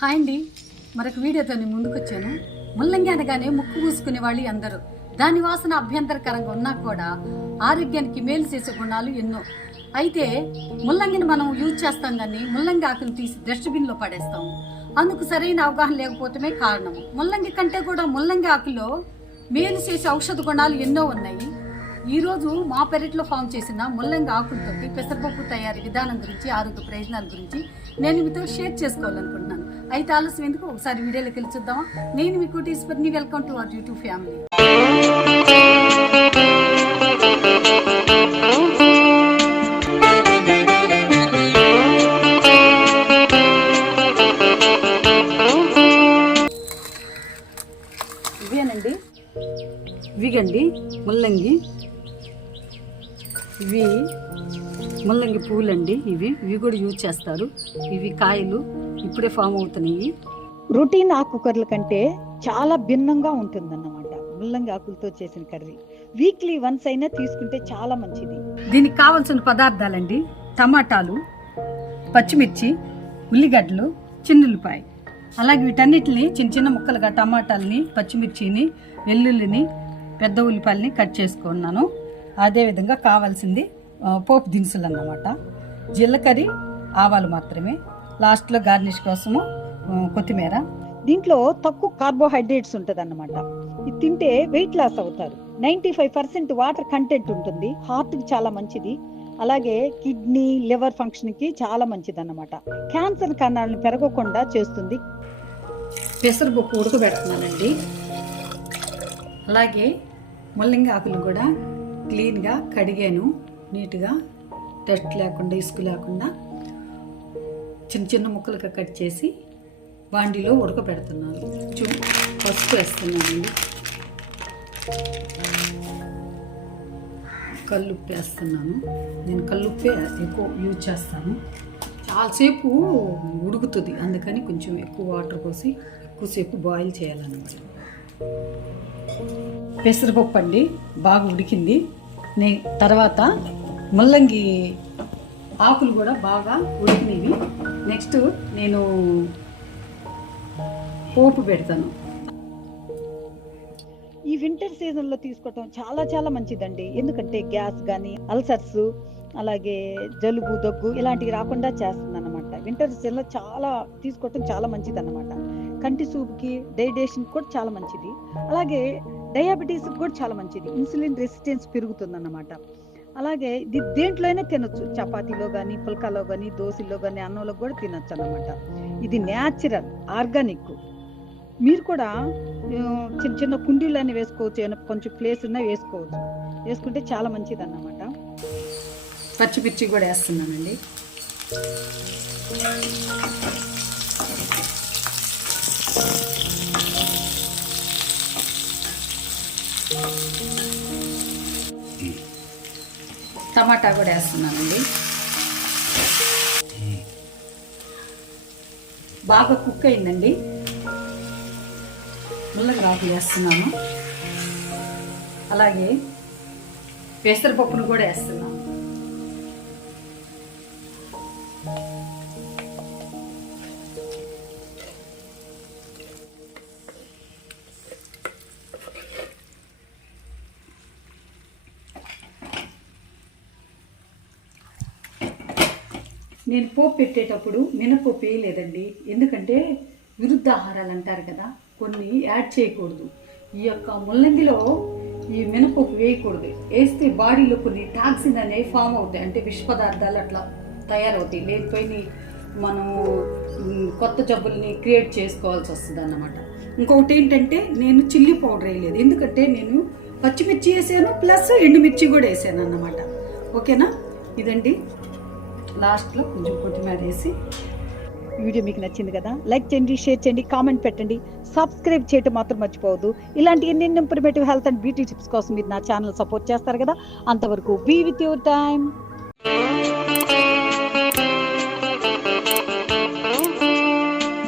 Hi అండి. మరొక వీడియోతో నేను ముందుకు వచ్చాను ముల్లంగి అనగానే ముక్కు పూసుకునే వాళ్ళు అందరూ. దాని వాసన అభ్యంతరకరంగా ఉన్నా కూడా ఆరోగ్యానికి మేలు చేసే గుణాలు ఎన్నో. అయితే ముల్లంగిని మనం యూజ్ చేస్తాం కానీ ముల్లంగి ఆకులు తీసి డస్ట్బిన్లో పడేస్తాము అందుకు సరైన అవగాహన లేకపోవటమే కారణం. ముల్లంగి కంటే కూడా ముల్లంగి ఆకులో మేలు చేసే ఔషధ గుణాలు ఎన్నో ఉన్నాయి. ఈరోజు మా పెరట్లో ఫామ్ చేసిన ముల్లంగి ఆకులతోటి పెసరపప్పు తయారీ విధానం గురించి ఆరోగ్య ప్రయోజనాల గురించి నేను మీతో షేర్ చేసుకోవాలనుకుంటున్నాను. అయితే ఆలస్యం ఎందుకు? ఒకసారి వీడియోలోకి వెళ్ళి చూద్దామా నేను మీ కోటీశ్వరిని welcome to our YouTube family. ఇవేనండి? ఇవిగండి ముల్లంగి. ఇవి ముల్లంగి పూలండి ఇవి. ఇవి కూడా యూజ్ చేస్తారు. ఇవి కాయలు. ఇప్పుడే ఫామ్ అవుతున్నాయి. రొటీన్ ఆకుకూరల కంటే చాలా భిన్నంగా ఉంటుందన్నమాట. ముల్లంగి ఆకులతో చేసిన కర్రీ. వీక్లీ వన్స్ అయినా తీసుకుంటే చాలా మంచిది. దీనికి కావాల్సిన పదార్థాలండి టమాటాలు పచ్చిమిర్చి ఉల్లిగడ్డలు చిన్నుల్లిపాయ. అలాగే వీటన్నిటిని చిన్న చిన్న ముక్కలుగా టమాటాలని పచ్చిమిర్చిని వెల్లుల్లిని పెద్ద ఉల్లిపాయలని కట్ చేసుకున్నాను. అదేవిధంగా కావాల్సింది పోపు దినుసులు అన్నమాట జీలకర్ర ఆవాలు మాత్రమే. లాస్ట్లో గార్నిష్ కోసము కొత్తిమీర. దీంట్లో తక్కువ కార్బోహైడ్రేట్స్ ఉంటుంది అన్నమాట ఇది తింటే వెయిట్ లాస్ అవుతారు. Ninety five percent water content ఉంటుంది. హార్ట్కి చాలా మంచిది. అలాగే కిడ్నీ లివర్ ఫంక్షన్కి చాలా మంచిది అన్నమాట క్యాన్సర్ కణాలను పెరగకుండా చేస్తుంది. పెసరపప్పు ఉడకబెడుతున్నానండి. అలాగే ముల్లంగి ఆకులు కూడా క్లీన్గా కడిగాను. నీట్గా డస్ట్ లేకుండా ఇసుక లేకుండా. చిన్న చిన్న ముక్కలుగా కట్ చేసి వాండిలో ఉడకబెడుతున్నాను కొంచెం పసుపు వేస్తున్నానండి. కల్లుప్పు వేస్తున్నాను. నేను కల్లుప్పే ఎక్కువ యూజ్ చేస్తాను. చాలాసేపు ఉడుకుతుంది. అందుకని కొంచెం ఎక్కువ వాటర్ పోసి ఎక్కువసేపు బాయిల్ చేయాలన్నమాట. పెసరపప్పు అండి బాగా ఉడికింది. నే తర్వాత ముల్లంగి ఆకులు కూడా బాగా ఉడికినవి. నెక్స్ట్ నేను పోపు పెడతాను. ఈ వింటర్ సీజన్లో తీసుకోవటం చాలా చాలా మంచిదండి. ఎందుకంటే గ్యాస్ కానీ అల్సర్స్ అలాగే జలుబు దగ్గు ఇలాంటివి రాకుండా చేస్తుంది అనమాట వింటర్ సీజన్లో చాలా తీసుకోవటం చాలా మంచిది అనమాట కంటి సూపుకి డైడేషన్ కూడా చాలా మంచిది. అలాగే డయాబెటీస్కి కూడా చాలా మంచిది. ఇన్సులిన్ రెసిస్టెన్స్ పెరుగుతుంది అన్నమాట అలాగే ఇది దేంట్లోనే తినొచ్చు. చపాతీలో కానీ పుల్కాలో కానీ దోశలో కానీ అన్నంలో కూడా తినొచ్చు అన్నమాట. ఇది న్యాచురల్ ఆర్గానిక్. మీరు కూడా చిన్న చిన్న చిన్న కుండీలన్నీ వేసుకోవచ్చు ఏమైనా కొంచెం ప్లేస్ ఉన్నా వేసుకోవచ్చు. వేసుకుంటే చాలా మంచిది అన్నమాట పచ్చిమిర్చి కూడా వేస్తున్నానండి. టమాటా కూడా వేస్తున్నానండి. బాగా కుక్ అయిందండి. ముల్లకి వేస్తున్నాను. అలాగే పెసరపప్పును కూడా వేస్తున్నాను. నేను పోపు పెట్టేటప్పుడు మినపప్పు వేయలేదండి. ఎందుకంటే విరుద్ధ ఆహారాలు అంటారు కదా కొన్ని యాడ్ చేయకూడదు. ఈ యొక్క ముల్లంగిలో ఈ మినపప్పు వేయకూడదు. వేస్తే బాడీలో కొన్ని టాక్సిన్ అనేవి ఫామ్ అవుతాయి. అంటే విష పదార్థాలు అట్లా తయారవుతాయి. లేకపోయి మనము కొత్త జబ్బుల్ని క్రియేట్ చేసుకోవాల్సి వస్తుంది అన్నమాట ఇంకొకటి ఏంటంటే నేను చిల్లీ పౌడర్ వేయలేదు. ఎందుకంటే నేను పచ్చిమిర్చి వేసాను ప్లస్ ఎండుమిర్చి కూడా వేసాను అన్నమాట ఓకేనా? ఇదండి. లాస్ట్లో కొంచెం కొత్తిమీర వేసి వీడియో మీకు నచ్చింది కదా? లైక్ చేయండి షేర్ చేయండి కామెంట్ పెట్టండి. సబ్స్క్రైబ్ చేయటం మాత్రం మర్చిపోవద్దు. ఇలాంటి ఎన్ని informative health and beauty tips కోసం మీరు నా ఛానల్ సపోర్ట్ చేస్తారు కదా? అంతవరకు బీ విత్ యువర్ టైం